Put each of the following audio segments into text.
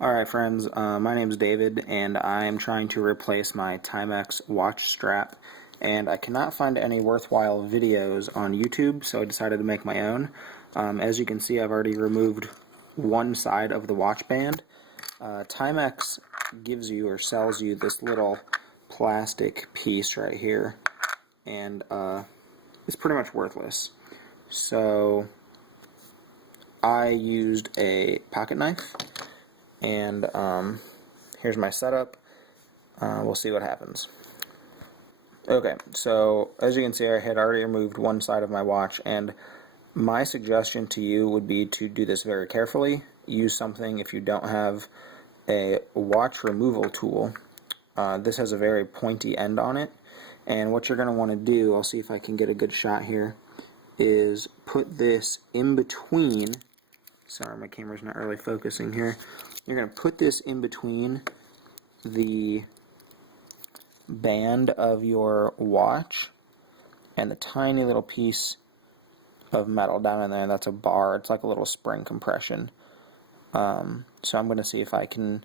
Alright friends, my name's David and I'm trying to replace my Timex watch strap, and I cannot find any worthwhile videos on YouTube, so I decided to make my own. As you can see, I've already removed one side of the watch band. Timex gives you or sells you this little plastic piece right here, and it's pretty much worthless. So I used a pocket knife, and here's my setup. We'll see what happens. Okay, so as you can see, I had already removed one side of my watch, and my suggestion to you would be to do this very carefully. Use something if you don't have a watch removal tool. This has a very pointy end on it, and what you're going to want to do, I'll see if I can get a good shot here, is put this in between. Sorry, my camera's not really focusing here. You're going to put this in between the band of your watch and the tiny little piece of metal down in there. That's a bar. It's like a little spring compression. So I'm going to see if I can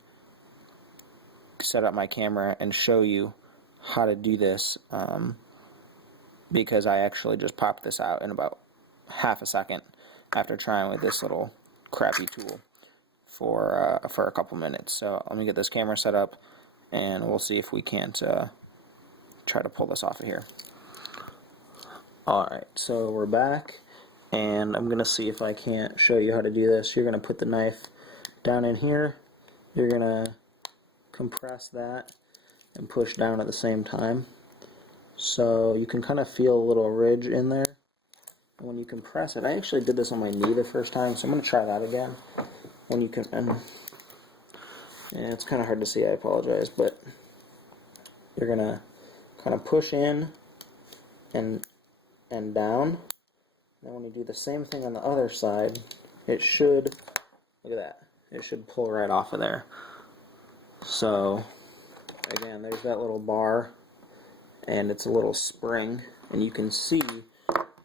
set up my camera and show you how to do this, because I actually just popped this out in about half a second after trying with this little crappy tool for a couple minutes. So let me get this camera set up and we'll see if we can't try to pull this off of here. Alright, so we're back, and I'm going to see if I can't show you how to do this. You're going to put the knife down in here, you're going to compress that and push down at the same time. So you can kind of feel a little ridge in there. And when you compress it, I actually did this on my knee the first time, so I'm going to try that again. When you can, yeah, it's kind of hard to see, I apologize, but you're going to kind of push in and down. Then when you do the same thing on the other side, it should, look at that, it should pull right off of there. So again, there's that little bar, and it's a little spring, and you can see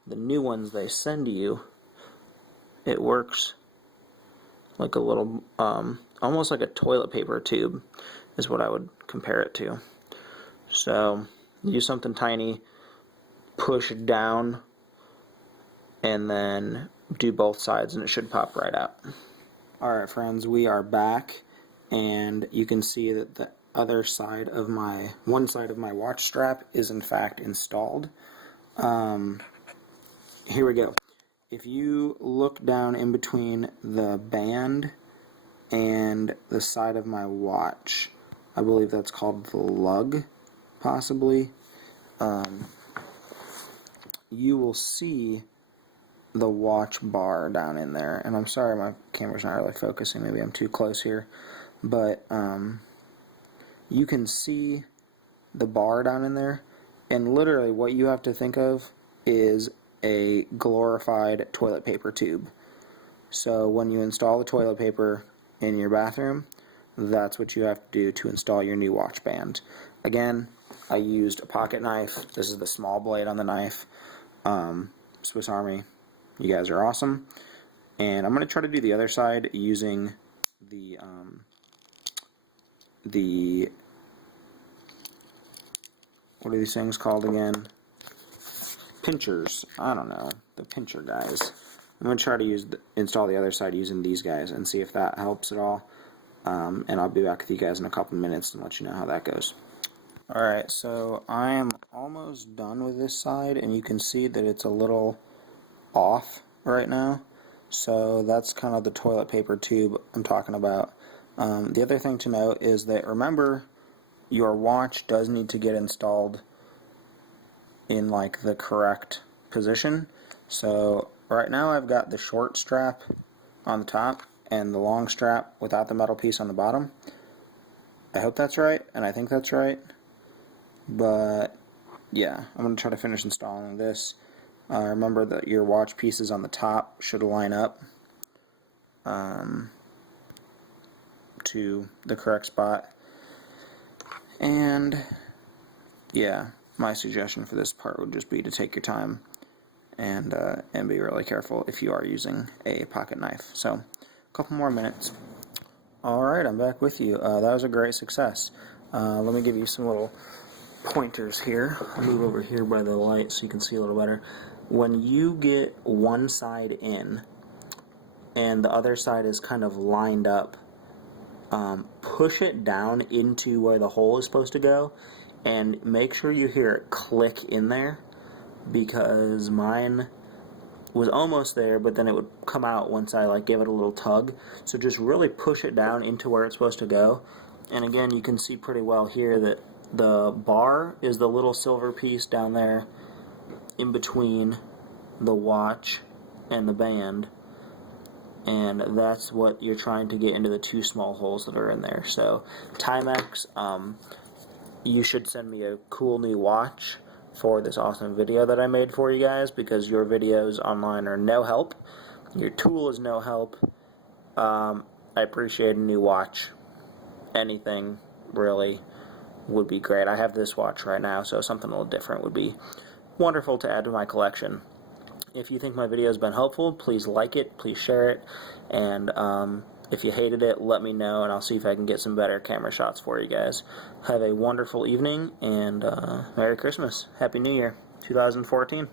the new ones they send you, it works like a little, almost like a toilet paper tube is what I would compare it to. So use something tiny, push down, and then do both sides, and it should pop right out. Alright friends, we are back, and you can see that the other side of one side of my watch strap is in fact installed. Here we go. If you look down in between the band and the side of my watch, I believe that's called the lug, possibly, you will see the watch bar down in there. And I'm sorry my camera's not really focusing, maybe I'm too close here, but you can see the bar down in there, and literally what you have to think of is a glorified toilet paper tube. So when you install the toilet paper in your bathroom, that's what you have to do to install your new watch band. Again, I used a pocket knife. This is the small blade on the knife. Swiss Army, you guys are awesome. And I'm going to try to do the other side using the what are these things called again? Pinchers. I don't know. The pincher guys. I'm going to try to install the other side using these guys and see if that helps at all. And I'll be back with you guys in a couple minutes and let you know how that goes. Alright, so I am almost done with this side, and you can see that it's a little off right now. So that's kind of the toilet paper tube I'm talking about. The other thing to note is that, remember, your watch does need to get installed in like the correct position. So right now I've got the short strap on the top and the long strap without the metal piece on the bottom. I hope that's right, and I think that's right, but yeah, I'm going to try to finish installing this. Remember that your watch pieces on the top should line up to the correct spot. And yeah, my suggestion for this part would just be to take your time and be really careful if you are using a pocket knife. So, a couple more minutes. Alright, I'm back with you. That was a great success. Let me give you some little pointers here. I'll move over here by the light so you can see a little better. When you get one side in and the other side is kind of lined up, push it down into where the hole is supposed to go and make sure you hear it click in there, because mine was almost there, but then it would come out once I give it a little tug. So just really push it down into where it's supposed to go. And again, you can see pretty well here that the bar is the little silver piece down there in between the watch and the band, and that's what you're trying to get into the two small holes that are in there. So Timex, you should send me a cool new watch for this awesome video that I made for you guys, because your videos online are no help. Your tool is no help. I appreciate a new watch. Anything really would be great. I have this watch right now, so something a little different would be wonderful to add to my collection. If you think my video has been helpful, please like it, please share it, and if you hated it, let me know, and I'll see if I can get some better camera shots for you guys. Have a wonderful evening, and Merry Christmas. Happy New Year, 2014.